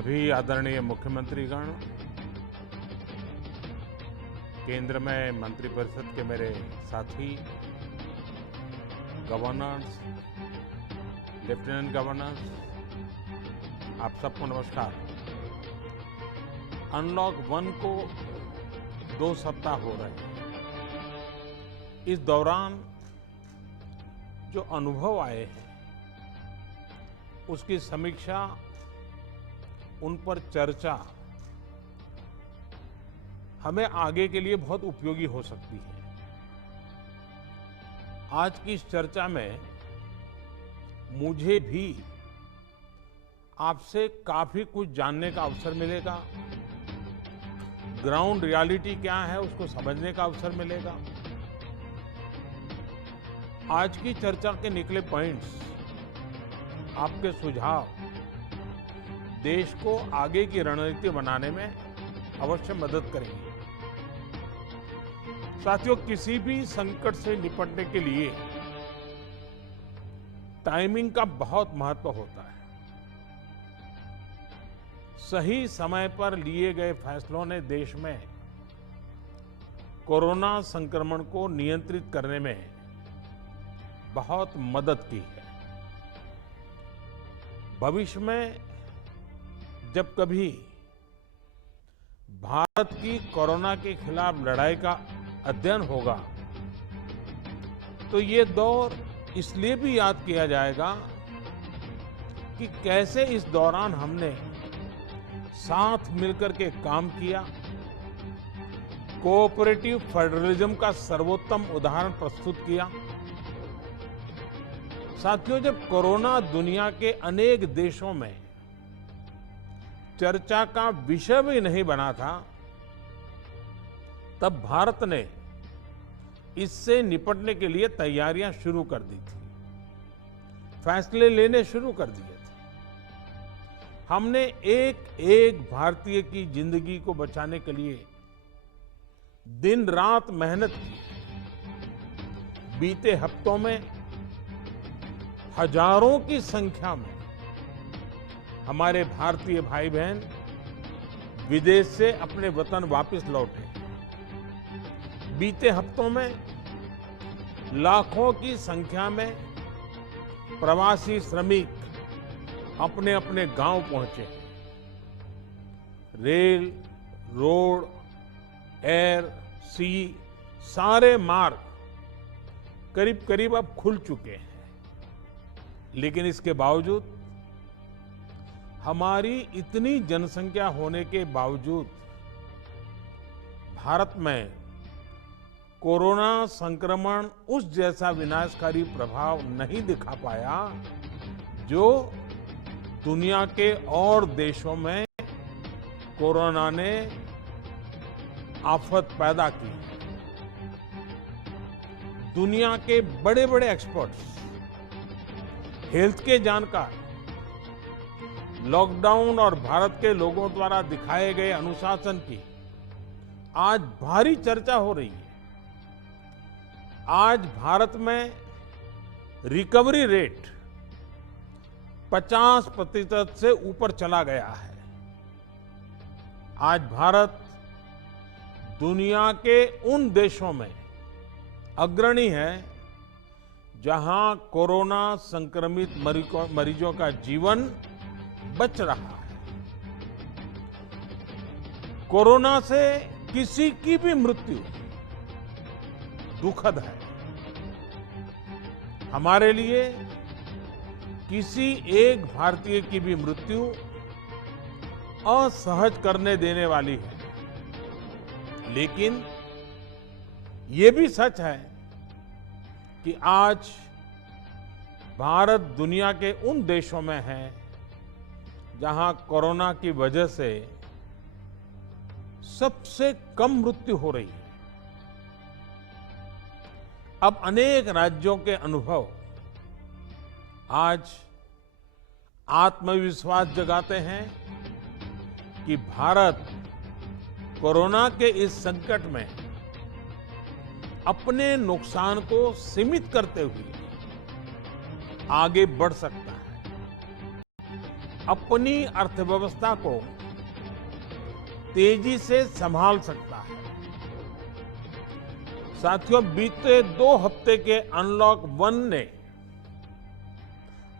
सभी आदरणीय मुख्यमंत्रीगण, केंद्र में मंत्रिपरिषद के मेरे साथी, गवर्नर्स, लेफ्टिनेंट गवर्नर्स, आप सबको नमस्कार। अनलॉक 1 को 2 सप्ताह हो रहे हैं। इस दौरान जो अनुभव आए हैं, उसकी समीक्षा, उन पर चर्चा हमें आगे के लिए बहुत उपयोगी हो सकती है। आज की इस चर्चा में मुझे भी आपसे काफी कुछ जानने का अवसर मिलेगा। ग्राउंड रियलिटी क्या है उसको समझने का अवसर मिलेगा। आज की चर्चा के निकले पॉइंट्स, आपके सुझाव देश को आगे की रणनीति बनाने में अवश्य मदद करेंगे। साथियों, किसी भी संकट से निपटने के लिए टाइमिंग का बहुत महत्व होता है। सही समय पर लिए गए फैसलों ने देश में कोरोना संक्रमण को नियंत्रित करने में बहुत मदद की है। भविष्य में जब कभी भारत की कोरोना के खिलाफ लड़ाई का अध्ययन होगा, तो ये दौर इसलिए भी याद किया जाएगा कि कैसे इस दौरान हमने साथ मिलकर के काम किया, कोऑपरेटिव फेडरलिज्म का सर्वोत्तम उदाहरण प्रस्तुत किया। साथियों, जब कोरोना दुनिया के अनेक देशों में चर्चा का विषय भी नहीं बना था, तब भारत ने इससे निपटने के लिए तैयारियां शुरू कर दी थी, फैसले लेने शुरू कर दिए थे। हमने एक एक भारतीय की जिंदगी को बचाने के लिए दिन रात मेहनत की। बीते हफ्तों में हजारों की संख्या में हमारे भारतीय भाई बहन विदेश से अपने वतन वापस लौटे। बीते हफ्तों में लाखों की संख्या में प्रवासी श्रमिक अपने अपने गांव पहुंचे। रेल, रोड, एयर, सी सारे मार्ग करीब करीब अब खुल चुके हैं। लेकिन इसके बावजूद, हमारी इतनी जनसंख्या होने के बावजूद भारत में कोरोना संक्रमण उस जैसा विनाशकारी प्रभाव नहीं दिखा पाया जो दुनिया के और देशों में कोरोना ने आफत पैदा की। दुनिया के बड़े बड़े एक्सपर्ट्स, हेल्थ के जानकार, लॉकडाउन और भारत के लोगों द्वारा दिखाए गए अनुशासन की आज भारी चर्चा हो रही है। आज भारत में रिकवरी रेट 50% से ऊपर चला गया है। आज भारत दुनिया के उन देशों में अग्रणी है जहां कोरोना संक्रमित मरीजों का जीवन बच रहा है। कोरोना से किसी की भी मृत्यु दुखद है। हमारे लिए किसी एक भारतीय की भी मृत्यु असहज करने देने वाली है। लेकिन ये भी सच है कि आज भारत दुनिया के उन देशों में है जहां कोरोना की वजह से सबसे कम मृत्यु हो रही है। अब अनेक राज्यों के अनुभव आज आत्मविश्वास जगाते हैं कि भारत कोरोना के इस संकट में अपने नुकसान को सीमित करते हुए आगे बढ़ सकता है। अपनी अर्थव्यवस्था को तेजी से संभाल सकता है। साथियों, बीते 2 हफ्ते के अनलॉक 1 ने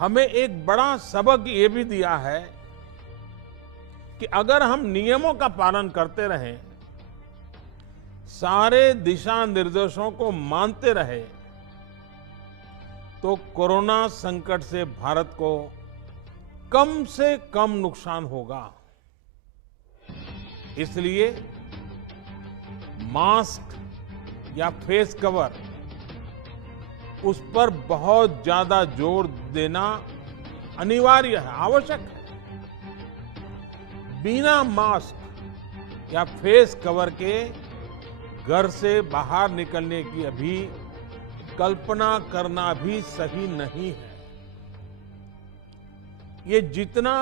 हमें एक बड़ा सबक ये भी दिया है कि अगर हम नियमों का पालन करते रहें, सारे दिशा निर्देशों को मानते रहे, तो कोरोना संकट से भारत को कम से कम नुकसान होगा। इसलिए मास्क या फेस कवर, उस पर बहुत ज्यादा जोर देना अनिवार्य है, आवश्यक है। बिना मास्क या फेस कवर के घर से बाहर निकलने की अभी कल्पना करना भी सही नहीं है। ये जितना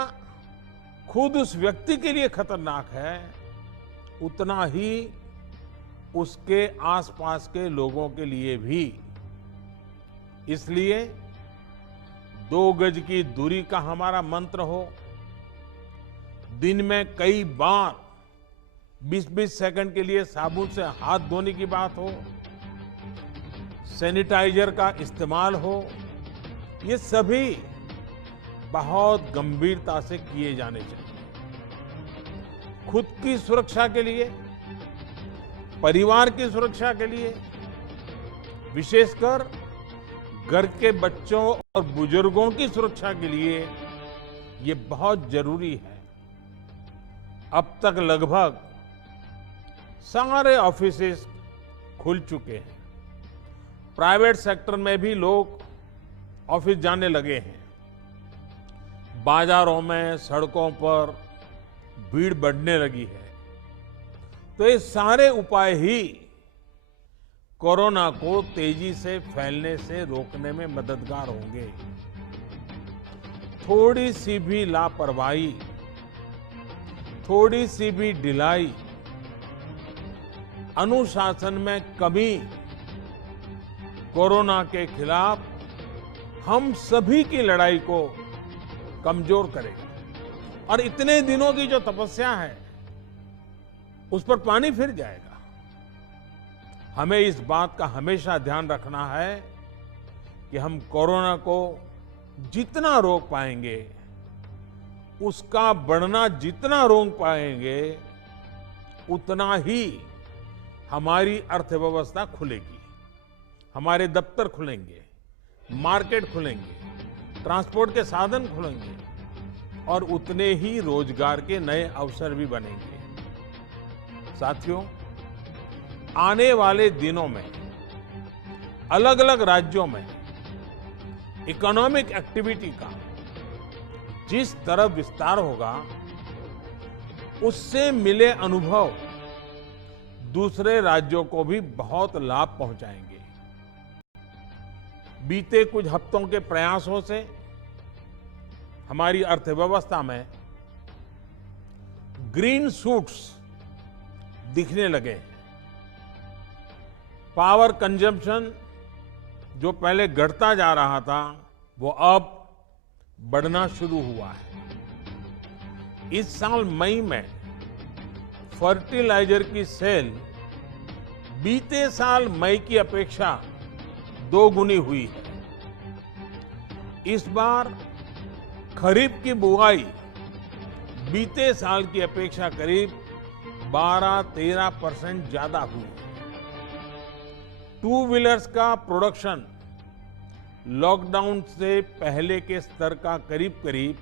खुद उस व्यक्ति के लिए खतरनाक है, उतना ही उसके आसपास के लोगों के लिए भी। इसलिए 2 गज की दूरी का हमारा मंत्र हो, दिन में कई बार 20-20 सेकंड के लिए साबुन से हाथ धोने की बात हो, सैनिटाइजर का इस्तेमाल हो, ये सभी बहुत गंभीरता से किए जाने चाहिए। खुद की सुरक्षा के लिए, परिवार की सुरक्षा के लिए, विशेषकर घर के बच्चों और बुजुर्गों की सुरक्षा के लिए ये बहुत जरूरी है। अब तक लगभग सारे ऑफिसेस खुल चुके हैं। प्राइवेट सेक्टर में भी लोग ऑफिस जाने लगे हैं। बाजारों में, सड़कों पर भीड़ बढ़ने लगी है। तो ये सारे उपाय ही कोरोना को तेजी से फैलने से रोकने में मददगार होंगे। थोड़ी सी भी लापरवाही, थोड़ी सी भी ढिलाई, अनुशासन में कमी कोरोना के खिलाफ हम सभी की लड़ाई को कमजोर करेगा और इतने दिनों की जो तपस्या है उस पर पानी फिर जाएगा। हमें इस बात का हमेशा ध्यान रखना है कि हम कोरोना को जितना रोक पाएंगे, उसका बढ़ना जितना रोक पाएंगे, उतना ही हमारी अर्थव्यवस्था खुलेगी, हमारे दफ्तर खुलेंगे, मार्केट खुलेंगे, ट्रांसपोर्ट के साधन खुलेंगे और उतने ही रोजगार के नए अवसर भी बनेंगे। साथियों, आने वाले दिनों में अलग अलग राज्यों में इकोनॉमिक एक्टिविटी का जिस तरह विस्तार होगा, उससे मिले अनुभव दूसरे राज्यों को भी बहुत लाभ पहुंचाएंगे। बीते कुछ हफ्तों के प्रयासों से हमारी अर्थव्यवस्था में ग्रीन शूट्स दिखने लगे हैं। पावर कंजम्पशन जो पहले घटता जा रहा था, वो अब बढ़ना शुरू हुआ है। इस साल मई में फर्टिलाइजर की सेल बीते साल मई की अपेक्षा 2 गुनी हुई है। इस बार खरीफ की बुआई बीते साल की अपेक्षा करीब 12-13% ज्यादा हुई है। 2 व्हीलर्स का प्रोडक्शन लॉकडाउन से पहले के स्तर का करीब करीब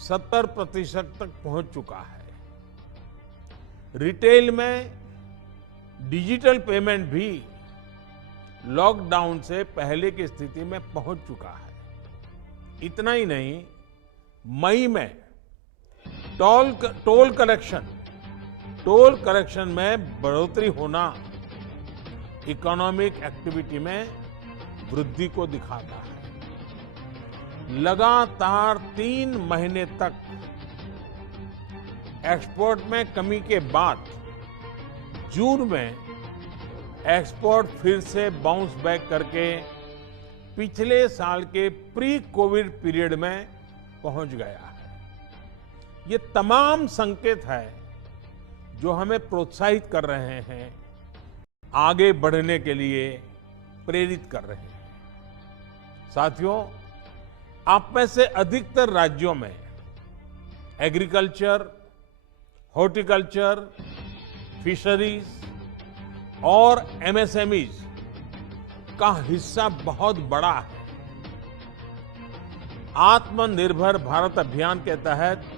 70% तक पहुंच चुका है। रिटेल में डिजिटल पेमेंट भी लॉकडाउन से पहले की स्थिति में पहुंच चुका है। इतना ही नहीं, मई में टोल कलेक्शन में बढ़ोतरी होना इकोनॉमिक एक्टिविटी में वृद्धि को दिखाता है। लगातार 3 महीने तक एक्सपोर्ट में कमी के बाद जून में एक्सपोर्ट फिर से बाउंस बैक करके पिछले साल के प्री कोविड पीरियड में पहुंच गया है। ये तमाम संकेत है जो हमें प्रोत्साहित कर रहे हैं, आगे बढ़ने के लिए प्रेरित कर रहे हैं। साथियों, आप में से अधिकतर राज्यों में एग्रीकल्चर, हॉर्टिकल्चर, फिशरीज और एमएसएमईज का हिस्सा बहुत बड़ा है। आत्मनिर्भर भारत अभियान के तहत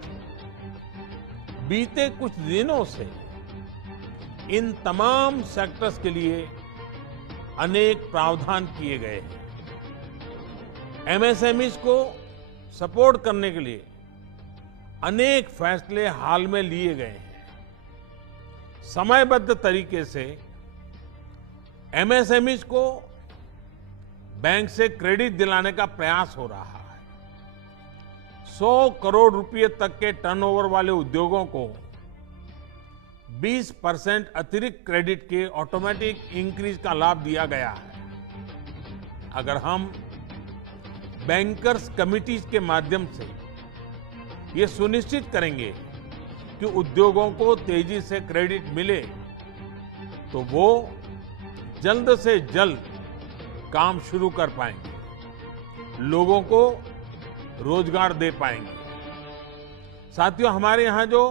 बीते कुछ दिनों से इन तमाम सेक्टर्स के लिए अनेक प्रावधान किए गए हैं। एमएसएमईज को सपोर्ट करने के लिए अनेक फैसले हाल में लिए गए हैं। समयबद्ध तरीके से एमएसएमईज को बैंक से क्रेडिट दिलाने का प्रयास हो रहा है। 100 करोड़ रुपए तक के टर्नओवर वाले उद्योगों को 20% अतिरिक्त क्रेडिट के ऑटोमेटिक इंक्रीज का लाभ दिया गया है। अगर हम बैंकर्स कमिटीज के माध्यम से ये सुनिश्चित करेंगे कि उद्योगों को तेजी से क्रेडिट मिले, तो वो जल्द से जल्द काम शुरू कर पाएंगे, लोगों को रोजगार दे पाएंगे। साथियों, हमारे यहां जो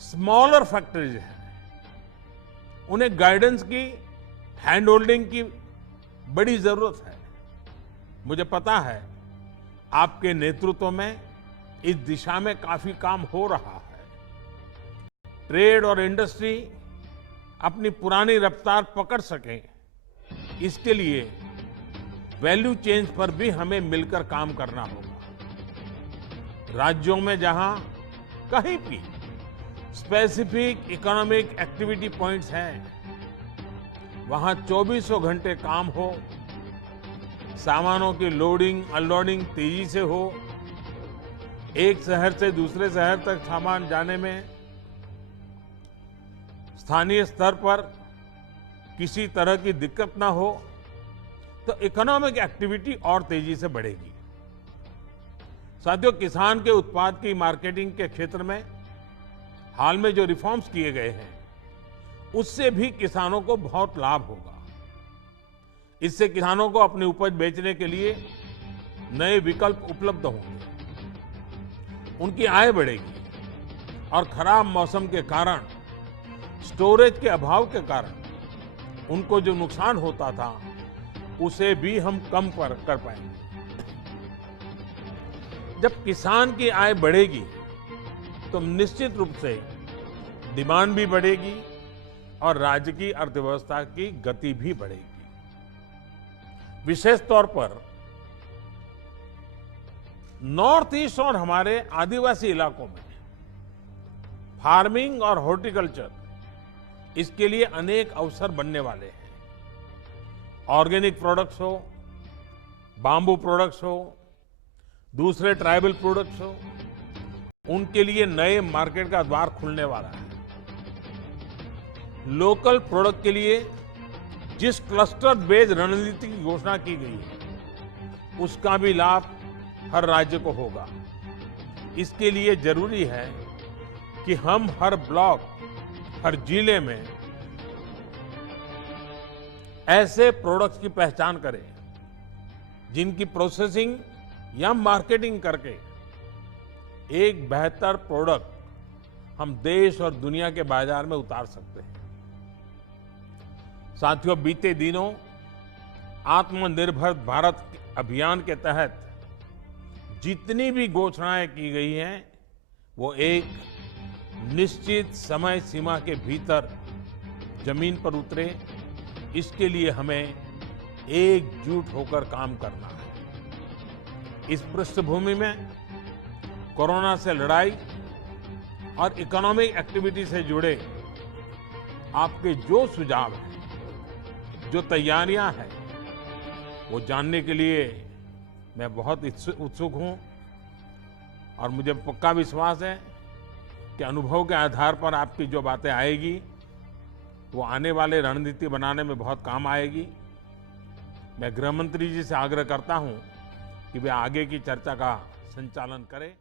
स्मॉलर फैक्ट्रीज हैं, उन्हें गाइडेंस की, हैंड होल्डिंग की बड़ी जरूरत है। मुझे पता है आपके नेतृत्व में इस दिशा में काफी काम हो रहा है। ट्रेड और इंडस्ट्री अपनी पुरानी रफ्तार पकड़ सके, इसके लिए वैल्यू चेन्स पर भी हमें मिलकर काम करना होगा। राज्यों में जहां कहीं भी स्पेसिफिक इकोनॉमिक एक्टिविटी पॉइंट्स हैं, वहां 24 घंटे काम हो, सामानों की लोडिंग अनलोडिंग तेजी से हो, एक शहर से दूसरे शहर तक सामान जाने में स्थानीय स्तर पर किसी तरह की दिक्कत ना हो, तो इकोनॉमिक एक्टिविटी और तेजी से बढ़ेगी। साथियों, किसान के उत्पाद की मार्केटिंग के क्षेत्र में हाल में जो रिफॉर्म्स किए गए हैं, उससे भी किसानों को बहुत लाभ होगा। इससे किसानों को अपनी उपज बेचने के लिए नए विकल्प उपलब्ध होंगे, उनकी आय बढ़ेगी और खराब मौसम के कारण, स्टोरेज के अभाव के कारण उनको जो नुकसान होता था, उसे भी हम कम कर पाएंगे। जब किसान की आय बढ़ेगी तो निश्चित रूप से डिमांड भी बढ़ेगी और राज्य की अर्थव्यवस्था की गति भी बढ़ेगी। विशेष तौर पर नॉर्थ ईस्ट और हमारे आदिवासी इलाकों में फार्मिंग और हॉर्टिकल्चर, इसके लिए अनेक अवसर बनने वाले हैं। ऑर्गेनिक प्रोडक्ट्स हो, बाम्बू प्रोडक्ट्स हो, दूसरे ट्राइबल प्रोडक्ट्स हो, उनके लिए नए मार्केट का द्वार खुलने वाला है। लोकल प्रोडक्ट के लिए जिस क्लस्टर बेस्ड रणनीति की घोषणा की गई है, उसका भी लाभ हर राज्य को होगा। इसके लिए जरूरी है कि हम हर ब्लॉक, हर जिले में ऐसे प्रोडक्ट्स की पहचान करें जिनकी प्रोसेसिंग या मार्केटिंग करके एक बेहतर प्रोडक्ट हम देश और दुनिया के बाजार में उतार सकते हैं। साथियों, बीते दिनों आत्मनिर्भर भारत अभियान के तहत जितनी भी घोषणाएं की गई हैं, वो एक निश्चित समय सीमा के भीतर जमीन पर उतरे, इसके लिए हमें एकजुट होकर काम करना है। इस पृष्ठभूमि में कोरोना से लड़ाई और इकोनॉमिक एक्टिविटी से जुड़े आपके जो सुझाव हैं, जो तैयारियां हैं, वो जानने के लिए मैं बहुत उत्सुक हूं और मुझे पक्का विश्वास है कि अनुभव के आधार पर आपकी जो बातें आएगी, वो आने वाले रणनीति बनाने में बहुत काम आएगी। मैं गृह मंत्री जी से आग्रह करता हूं कि वे आगे की चर्चा का संचालन करें।